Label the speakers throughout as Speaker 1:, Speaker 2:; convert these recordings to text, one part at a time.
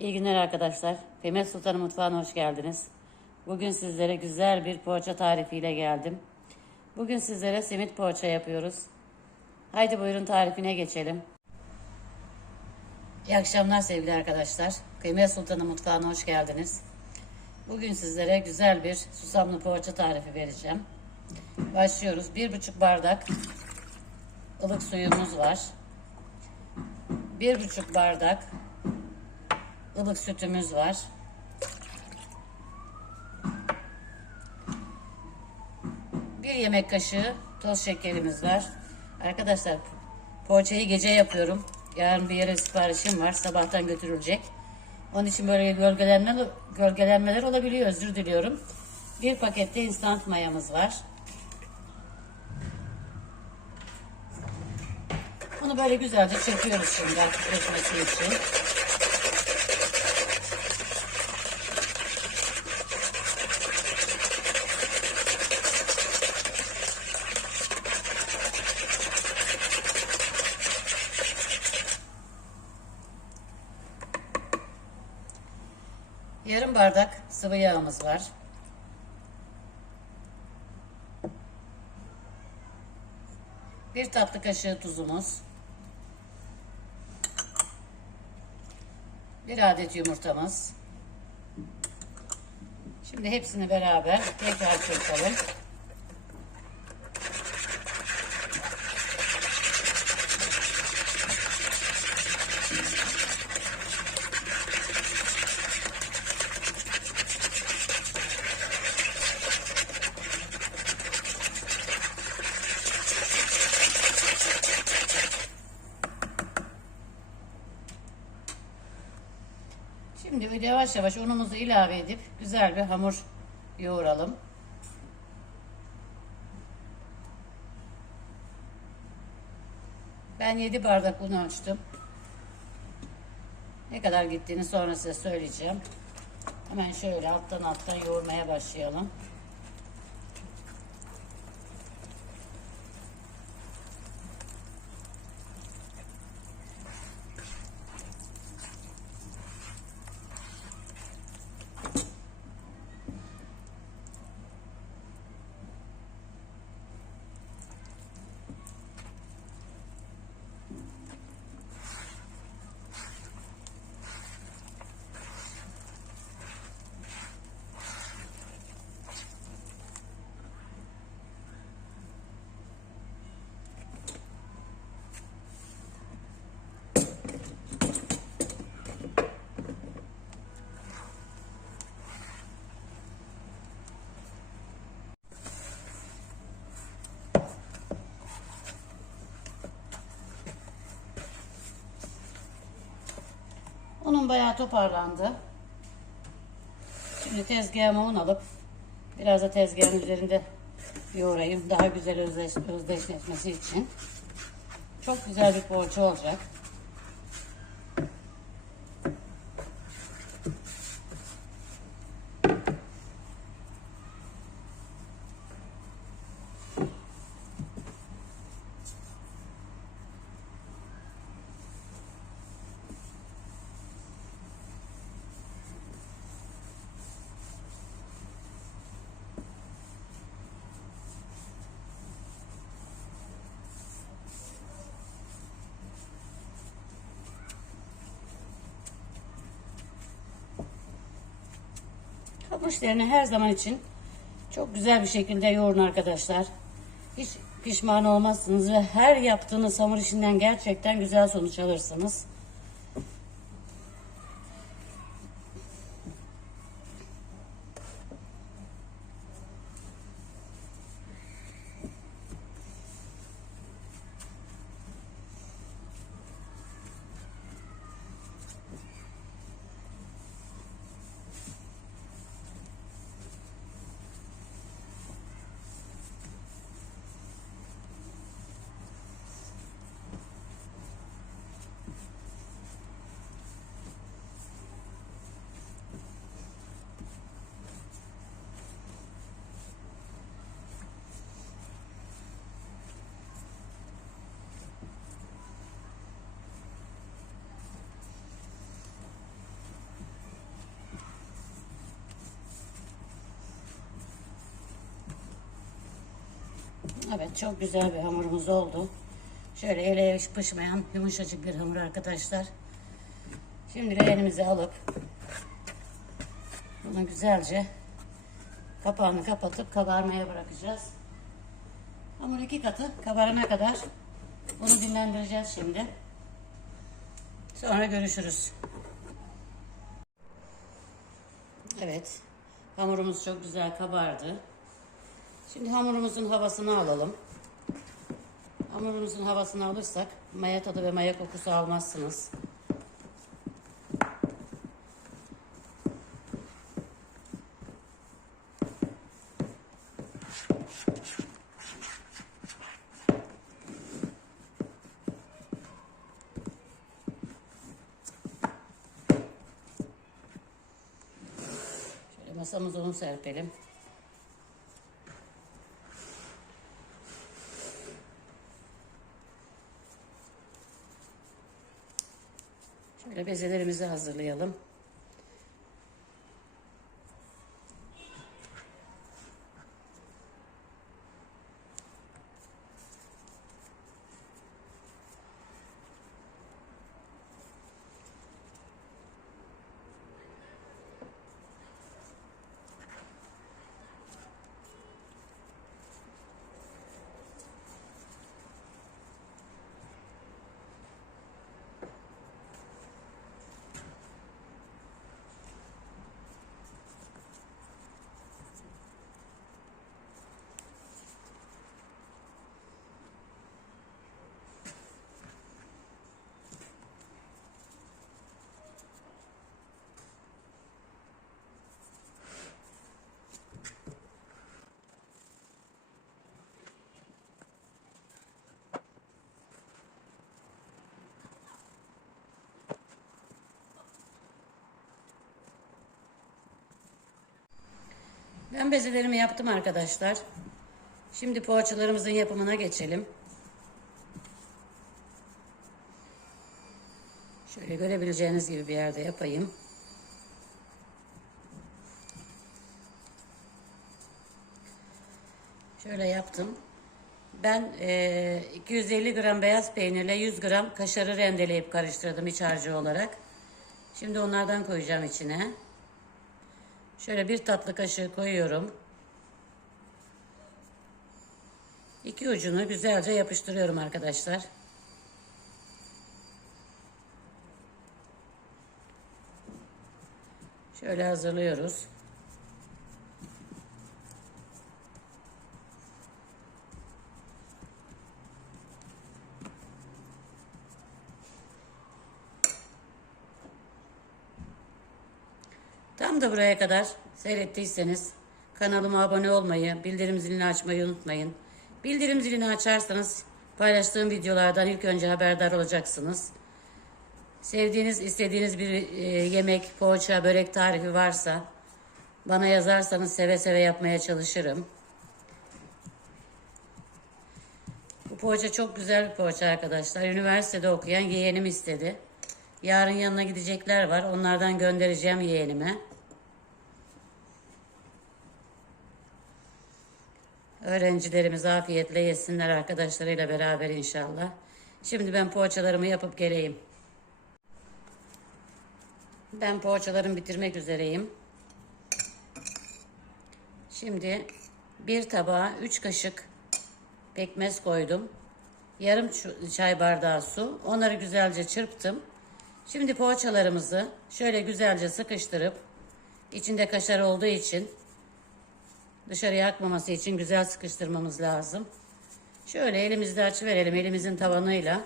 Speaker 1: İyi günler arkadaşlar. Kıymet Sultan'ın mutfağına hoş geldiniz. Bugün sizlere güzel bir poğaça tarifiyle geldim. Bugün sizlere simit poğaça yapıyoruz. Haydi buyurun tarifine geçelim. İyi akşamlar sevgili arkadaşlar. Kıymet Sultan'ın mutfağına hoş geldiniz. Bugün sizlere güzel bir susamlı poğaça tarifi vereceğim. Başlıyoruz. Bir buçuk bardak ılık suyumuz var. Bir buçuk bardak ılık sütümüz var. Bir yemek kaşığı toz şekerimiz var. Arkadaşlar poğaçayı gece yapıyorum. Yarın bir yere siparişim var. Sabahtan götürülecek. Onun için böyle gölgelenme, gölgelenmeler olabiliyor. Özür diliyorum. Bir pakette instant mayamız var. Bunu böyle güzelce çırpıyoruz şimdi hafifletmesi için. Yarım bardak sıvı yağımız var. Bir tatlı kaşığı tuzumuz. Bir adet yumurtamız. Şimdi hepsini beraber tekrar çırpalım. Şimdi yavaş yavaş unumuzu ilave edip güzel bir hamur yoğuralım. Ben 7 bardak un ölçtüm. Ne kadar gittiğini sonra size söyleyeceğim. Hemen şöyle alttan alttan yoğurmaya başlayalım. Bayağı toparlandı. Şimdi tezgahıma un alıp biraz da tezgahın üzerinde yoğurayım. Daha güzel özdeş, özdeşleşmesi için. Çok güzel bir poğaça olacak. İşlerini her zaman için çok güzel bir şekilde yoğurun arkadaşlar. Hiç pişman olmazsınız ve her yaptığınız hamur işinden gerçekten güzel sonuç alırsınız. Evet çok güzel bir hamurumuz oldu. Şöyle ele yapışmayan yumuşacık bir hamur arkadaşlar. Şimdi leğenimizi alıp bunu güzelce kapağını kapatıp kabarmaya bırakacağız. Hamur iki katı kabarana kadar bunu dinlendireceğiz şimdi. Sonra görüşürüz. Evet. Hamurumuz çok güzel kabardı. Şimdi hamurumuzun havasını alalım. Hamurumuzun havasını alırsak maya tadı ve maya kokusu almazsınız. Şöyle masamıza un serpelim. Bezelerimizi hazırlayalım. Ben bezelerimi yaptım arkadaşlar. Şimdi poğaçalarımızın yapımına geçelim. Şöyle görebileceğiniz gibi bir yerde yapayım. Şöyle yaptım. Ben eee, 250 gram beyaz peynirle 100 gram kaşarı rendeleyip karıştırdım iç harcı olarak. Şimdi onlardan koyacağım içine. Şöyle bir tatlı kaşığı koyuyorum. İki ucunu güzelce yapıştırıyorum arkadaşlar. Şöyle hazırlıyoruz. Tam da buraya kadar seyrettiyseniz kanalıma abone olmayı, bildirim zilini açmayı unutmayın. Bildirim zilini açarsanız paylaştığım videolardan ilk önce haberdar olacaksınız. Sevdiğiniz, istediğiniz bir e, yemek, poğaça, börek tarifi varsa bana yazarsanız seve seve yapmaya çalışırım. Bu poğaça çok güzel bir poğaça arkadaşlar. Üniversitede okuyan yeğenim istedi. Yarın yanına gidecekler var. Onlardan göndereceğim yeğenime. Öğrencilerimiz afiyetle yesinler arkadaşlarıyla beraber inşallah. Şimdi ben poğaçalarımı yapıp geleyim. Ben poğaçalarımı bitirmek üzereyim. Şimdi bir tabağa 3 kaşık pekmez koydum. Yarım çay bardağı su. Onları güzelce çırptım. Şimdi poğaçalarımızı şöyle güzelce sıkıştırıp içinde kaşar olduğu için dışarıya akmaması için güzel sıkıştırmamız lazım. Şöyle elimizde açı verelim elimizin tabanıyla.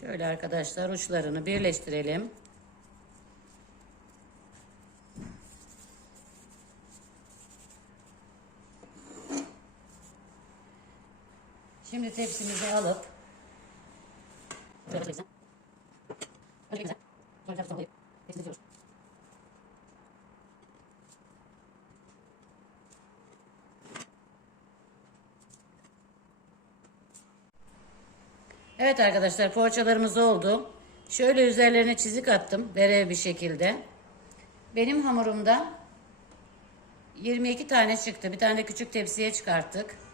Speaker 1: Şöyle arkadaşlar uçlarını birleştirelim. Şimdi tepsimizi alıp Evet arkadaşlar poğaçalarımız oldu. Şöyle üzerlerine çizik attım. Verev bir şekilde. Benim hamurumda 22 tane çıktı. Bir tane küçük tepsiye çıkarttık.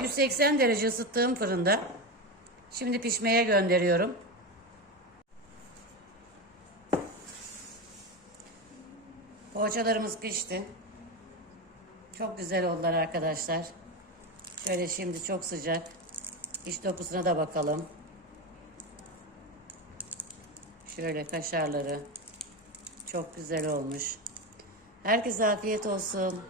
Speaker 1: 180 derece ısıttığım fırında. Şimdi pişmeye gönderiyorum. Poğaçalarımız pişti. Çok güzel oldular arkadaşlar. Şöyle şimdi çok sıcak. İç dokusuna da bakalım. Şöyle kaşarları. Çok güzel olmuş. Herkese afiyet olsun.